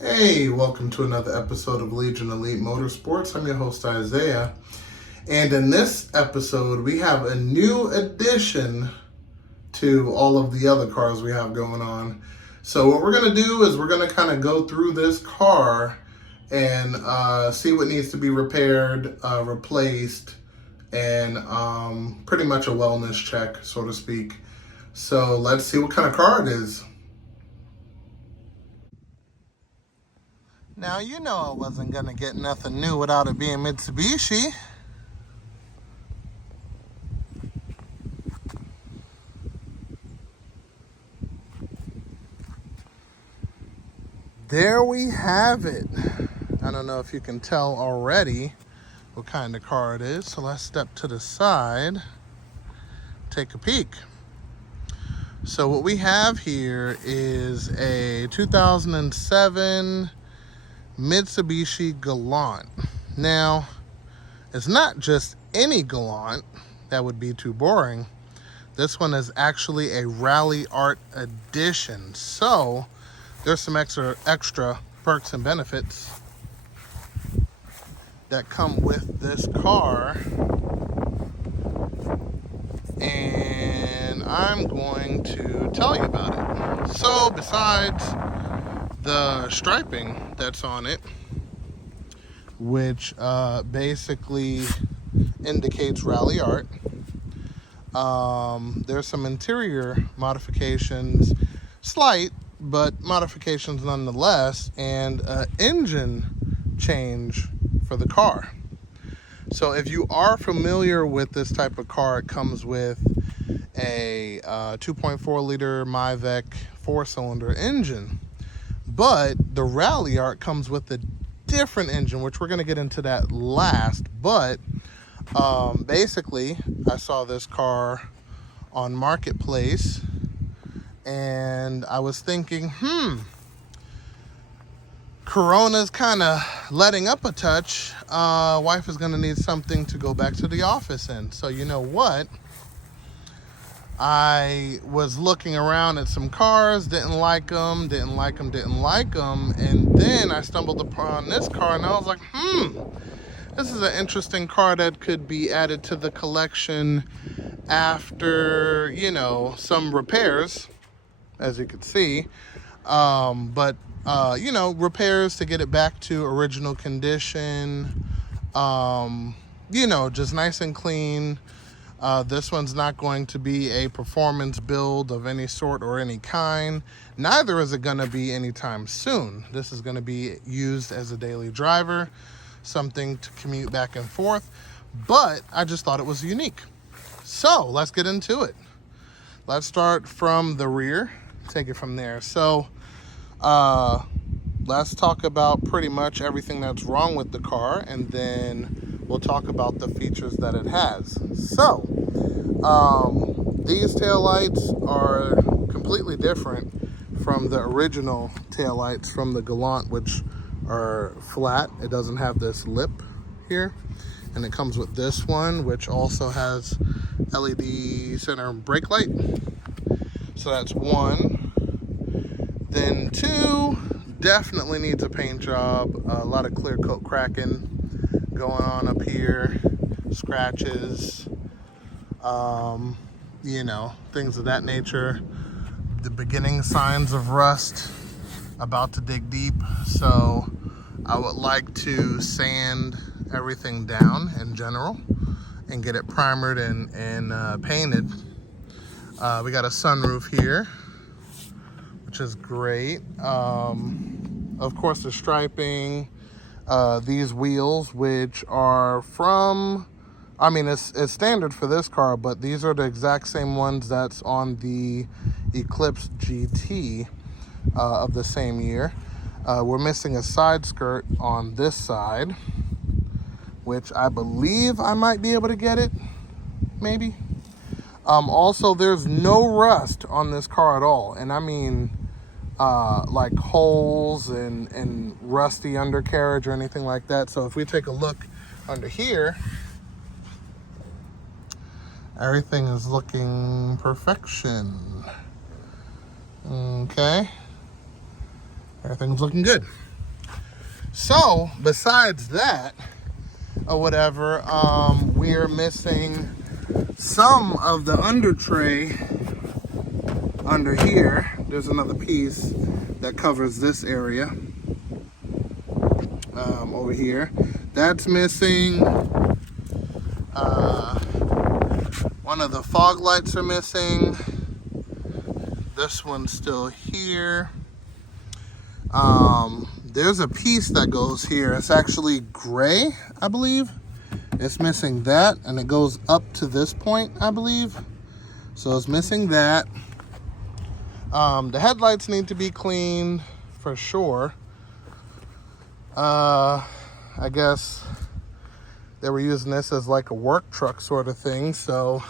Hey, welcome to another episode of Legion Elite Motorsports. I'm your host, Isaiah. And in this episode, we have a new addition to all of the other cars we have going on. So what we're going to do is we're going to kind of go through this car and see what needs to be repaired, replaced, and pretty much a wellness check, so to speak. So let's see what kind of car it is. Now, you know I wasn't going to get nothing new without it being Mitsubishi. There we have it. I don't know if you can tell already what kind of car it is. So let's step to the side, take a peek. So what we have here is a 2007 Mitsubishi Gallant. Now, it's not just any Gallant. That would be too boring. This one is actually a ralliart edition. So there's some extra perks and benefits that come with this car. And I'm going to tell you about it. So besides the striping that's on it, which basically indicates ralliart, there's some interior modifications, slight, but modifications nonetheless, and engine change for the car. So if you are familiar with this type of car, it comes with a 2.4 liter Mivec 4-cylinder engine. But the ralliart comes with a different engine, which we're going to get into that last. But basically, I saw this car on Marketplace, and I was thinking, Corona's kind of letting up a touch. Wife is going to need something to go back to the office in. So you know what? I was looking around at some cars, didn't like them. And then I stumbled upon this car, and I was like, this is an interesting car that could be added to the collection after, some repairs, as you can see. Repairs to get it back to original condition. Just nice and clean. This one's not going to be a performance build of any sort or any kind. Neither is it going to be anytime soon. This is going to be used as a daily driver, something to commute back and forth. But I just thought it was unique. So let's get into it. Let's start from the rear, take it from there. So let's talk about pretty much everything that's wrong with the car, and then we'll talk about the features that it has. So, these taillights are completely different from the original taillights from the Galant, which are flat. It doesn't have this lip here. And it comes with this one, which also has LED center brake light. So that's one. Then two, definitely needs a paint job. A lot of clear coat cracking going on up here, scratches, things of that nature. The beginning signs of rust, about to dig deep. So I would like to sand everything down in general and get it primered and painted. We got a sunroof here, which is great. Of course, the striping, these wheels, which are from, it's standard for this car, but these are the exact same ones that's on the Eclipse GT of the same year. We're missing a side skirt on this side, which I believe I might be able to get it, maybe. Also, there's no rust on this car at all, and I mean like holes and rusty undercarriage or anything like that. So if we take a look under here, everything is looking perfection. Okay, everything's looking good. So besides that or whatever, we're missing some of the under tray under here. There's another piece that covers this area over here. That's missing. One of the fog lights are missing. This one's still here. There's a piece that goes here. It's actually gray, I believe. It's missing that, and it goes up to this point, I believe. So it's missing that. The headlights need to be cleaned for sure. I guess they were using this as like a work truck sort of thing. So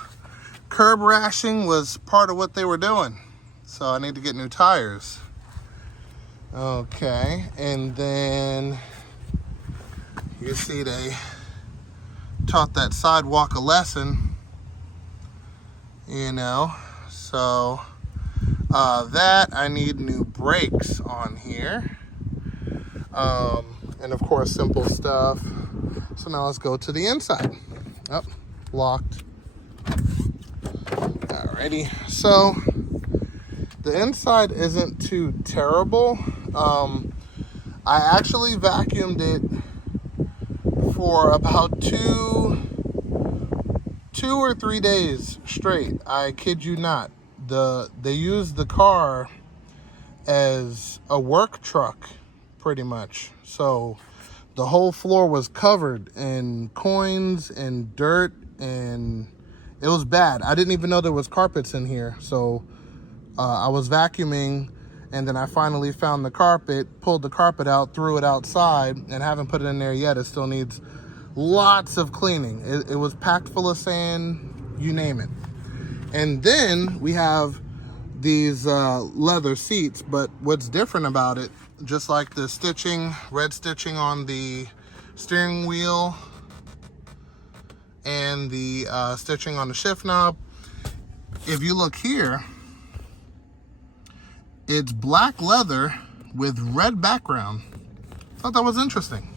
curb rashing was part of what they were doing. So I need to get new tires. Okay, and then you see they taught that sidewalk a lesson, you know. So that I need new brakes on here. And of course, simple stuff. So now let's go to the inside. Oh, locked. Alrighty, so the inside isn't too terrible. I actually vacuumed it for about two or 3 days straight. I kid you not. They used the car as a work truck, pretty much. So the whole floor was covered in coins and dirt, and it was bad. I didn't even know there was carpets in here. So I was vacuuming, and then I finally found the carpet, pulled the carpet out, threw it outside, and haven't put it in there yet. It still needs lots of cleaning. It was packed full of sand, you name it. And then we have these leather seats, but what's different about it, just like the stitching, red stitching on the steering wheel and the stitching on the shift knob, if you look here, it's black leather with red background. Thought that was interesting.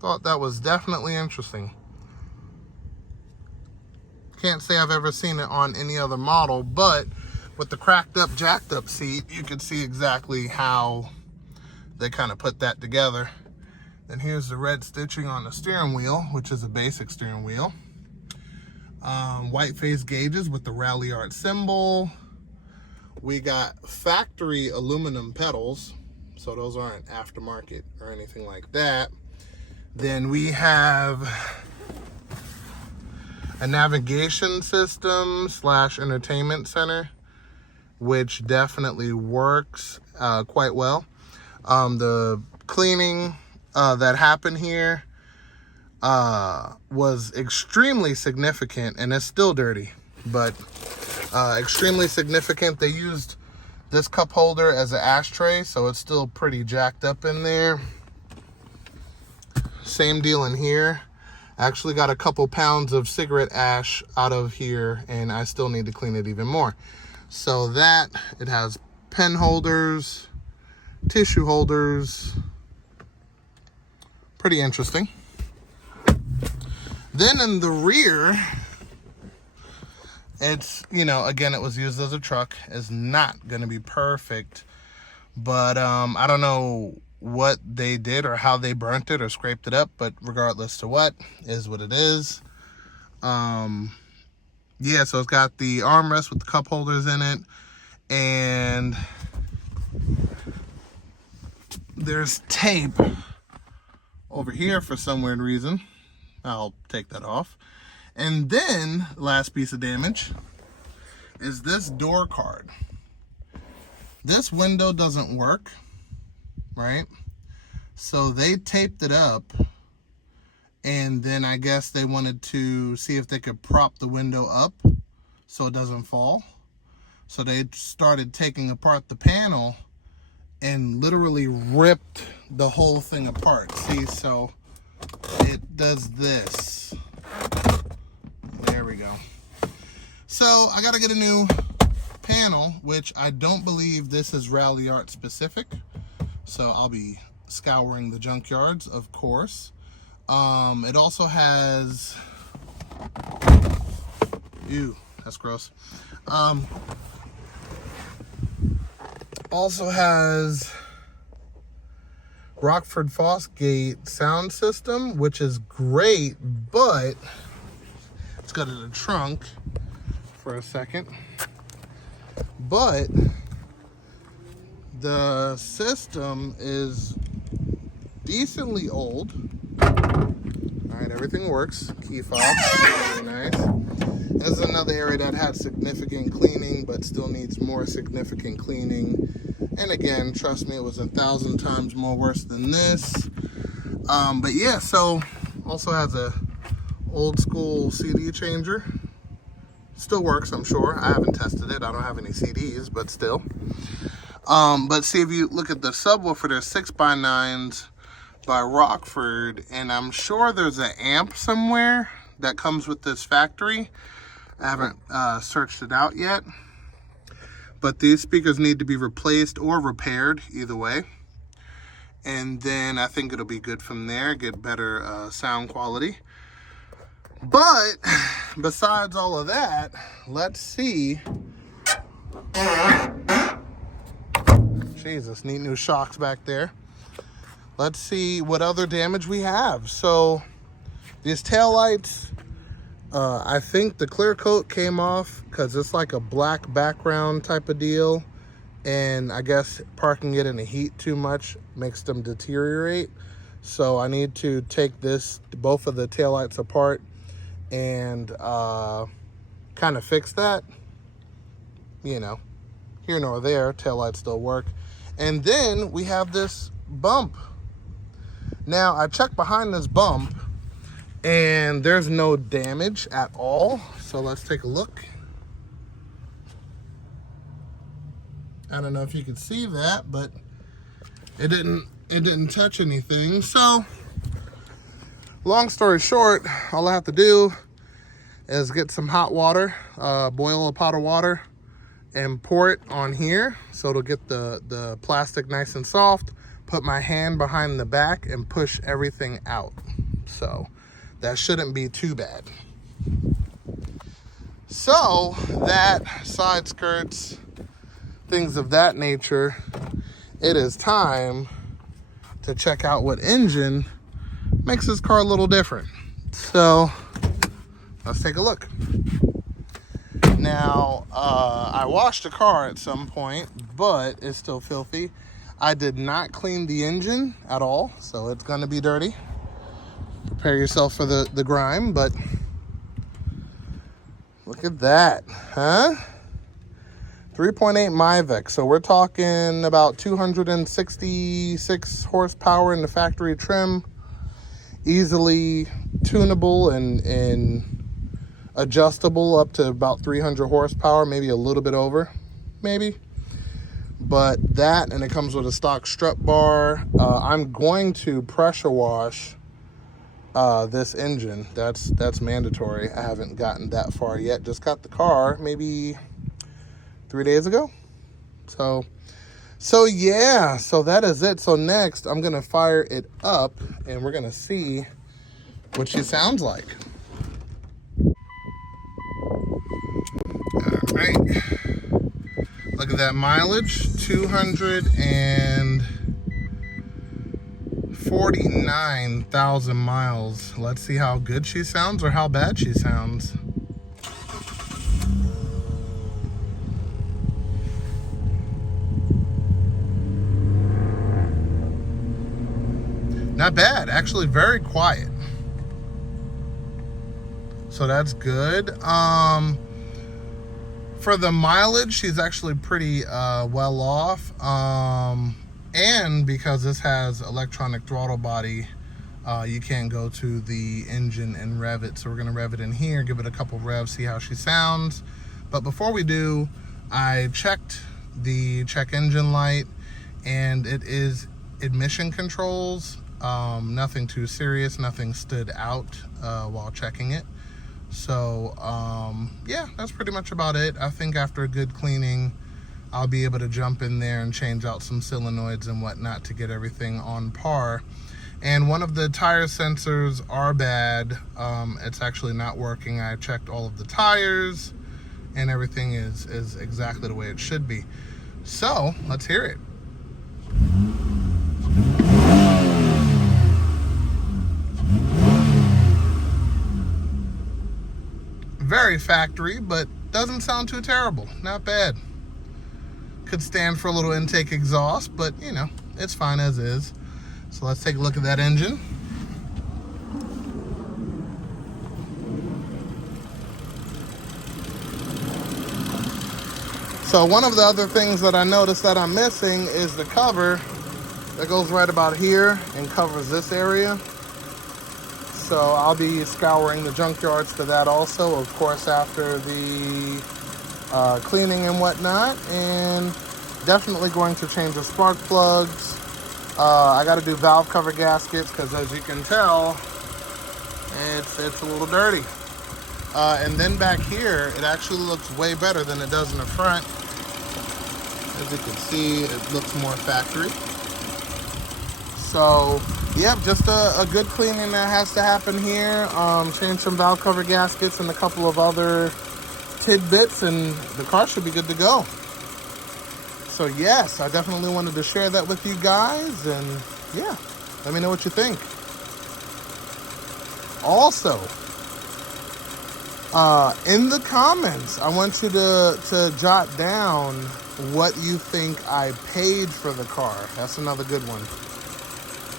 Thought that was definitely interesting. Can't say I've ever seen it on any other model, but with the cracked up, jacked up seat, you could see exactly how they kind of put that together. Then here's the red stitching on the steering wheel, which is a basic steering wheel. White face gauges with the ralliart symbol. We got factory aluminum pedals, so those aren't aftermarket or anything like that. Then we have a navigation system / entertainment center, which definitely works quite well. The cleaning that happened here was extremely significant, and it's still dirty, but extremely significant. They used this cup holder as an ashtray, so it's still pretty jacked up in there. Same deal in here. Actually got a couple pounds of cigarette ash out of here, and I still need to clean it even more. So that, it has pen holders, tissue holders. Pretty interesting. Then in the rear, it's, you know, again, it was used as a truck. It's not going to be perfect, but I don't know what they did or how they burnt it or scraped it up, but regardless to what, is what it is. Yeah, so it's got the armrest with the cup holders in it, and there's tape over here for some weird reason. I'll take that off. And then, last piece of damage is this door card. This window doesn't work, right? So they taped it up, and then I guess they wanted to see if they could prop the window up so it doesn't fall. So they started taking apart the panel and literally ripped the whole thing apart. See, so it does this. There we go. So I gotta get a new panel, which I don't believe this is ralliart specific. So I'll be scouring the junkyards, of course. It also has, ew, that's gross. Also has Rockford Fosgate sound system, which is great, but let's go to the trunk for a second. But the system is decently old. All right, everything works. Key fob, very nice. This is another area that had significant cleaning, but still needs more significant cleaning. And again, trust me, it was 1,000 times more worse than this. But yeah, so also has a old school CD changer. Still works, I'm sure. I haven't tested it. I don't have any CDs, but still. But see, if you look at the subwoofer, there's 6x9s by Rockford, and I'm sure there's an amp somewhere that comes with this factory. I haven't searched it out yet. But these speakers need to be replaced or repaired, either way. And then I think it'll be good from there, get better sound quality. But besides all of that, let's see. Jesus, neat new shocks back there. Let's see what other damage we have. So these taillights, I think the clear coat came off because it's like a black background type of deal. And I guess parking it in the heat too much makes them deteriorate. So I need to take both of the taillights apart and kind of fix that. You know, here nor there, taillights still work. And then we have this bump. Now I checked behind this bump and there's no damage at all. So let's take a look. I don't know if you can see that, but it didn't touch anything. So long story short, all I have to do is get some hot water, boil a pot of water and pour it on here so it'll get the plastic nice and soft. Put my hand behind the back and push everything out. So that shouldn't be too bad. So that, side skirts, things of that nature, it is time to check out what engine makes this car a little different. So let's take a look. Now, I washed the car at some point, but it's still filthy. I did not clean the engine at all, so it's gonna be dirty. Prepare yourself for the grime, but look at that, huh? 3.8 Mivec, so we're talking about 266 horsepower in the factory trim. Easily tunable and adjustable up to about 300 horsepower, maybe a little bit over, maybe. But that, and it comes with a stock strut bar. I'm going to pressure wash this engine. That's mandatory. I haven't gotten that far yet. Just got the car maybe 3 days ago. So yeah, so that is it. So next I'm gonna fire it up and we're gonna see what she sounds like. All right, look at that mileage, 249,000 miles. Let's see how good she sounds or how bad she sounds. Not bad, actually very quiet. So that's good. For the mileage, she's actually pretty well off. And because this has electronic throttle body, you can't go to the engine and rev it. So we're gonna rev it in here, give it a couple revs, see how she sounds. But before we do, I checked the check engine light and it is emission controls. Nothing too serious, nothing stood out while checking it. So yeah, that's pretty much about it. I think after a good cleaning, I'll be able to jump in there and change out some solenoids and whatnot to get everything on par. And one of the tire sensors are bad. It's actually not working. I checked all of the tires and everything is exactly the way it should be. So let's hear it. Very factory, but doesn't sound too terrible. Not bad. Could stand for a little intake exhaust, but you know, it's fine as is. So let's take a look at that engine. So one of the other things that I noticed that I'm missing is the cover that goes right about here and covers this area. So I'll be scouring the junkyards for that also, of course, after the cleaning and whatnot, and definitely going to change the spark plugs. I got to do valve cover gaskets because, as you can tell, it's a little dirty. And then back here, it actually looks way better than it does in the front. As you can see, it looks more factory. So, yep, just a good cleaning that has to happen here. Change some valve cover gaskets and a couple of other tidbits, and the car should be good to go. So yes, I definitely wanted to share that with you guys, and yeah, let me know what you think. Also, in the comments, I want you to jot down what you think I paid for the car. That's another good one.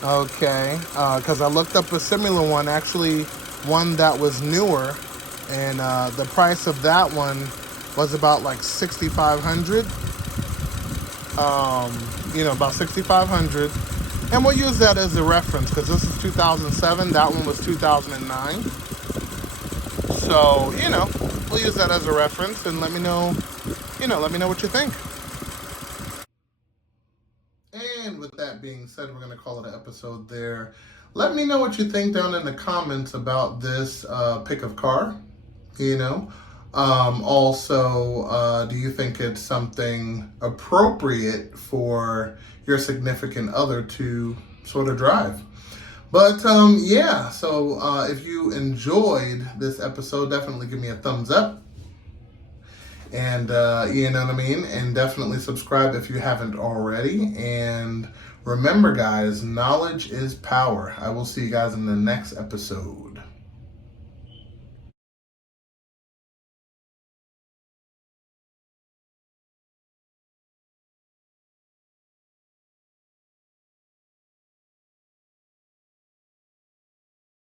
Okay, because I looked up a similar one, actually one that was newer, and the price of that one was about like $6,500. You know, about $6,500, and we'll use that as a reference because this is 2007. That one was 2009. So you know, we'll use that as a reference, and let me know. Let me know what you think. And with that being said, we're going to call it an episode there. Let me know what you think down in the comments about this pickup car. Also, do you think it's something appropriate for your significant other to sort of drive? But yeah, so if you enjoyed this episode, definitely give me a thumbs up. And you know what I mean? And definitely subscribe if you haven't already. And remember, guys, knowledge is power. I will see you guys in the next episode.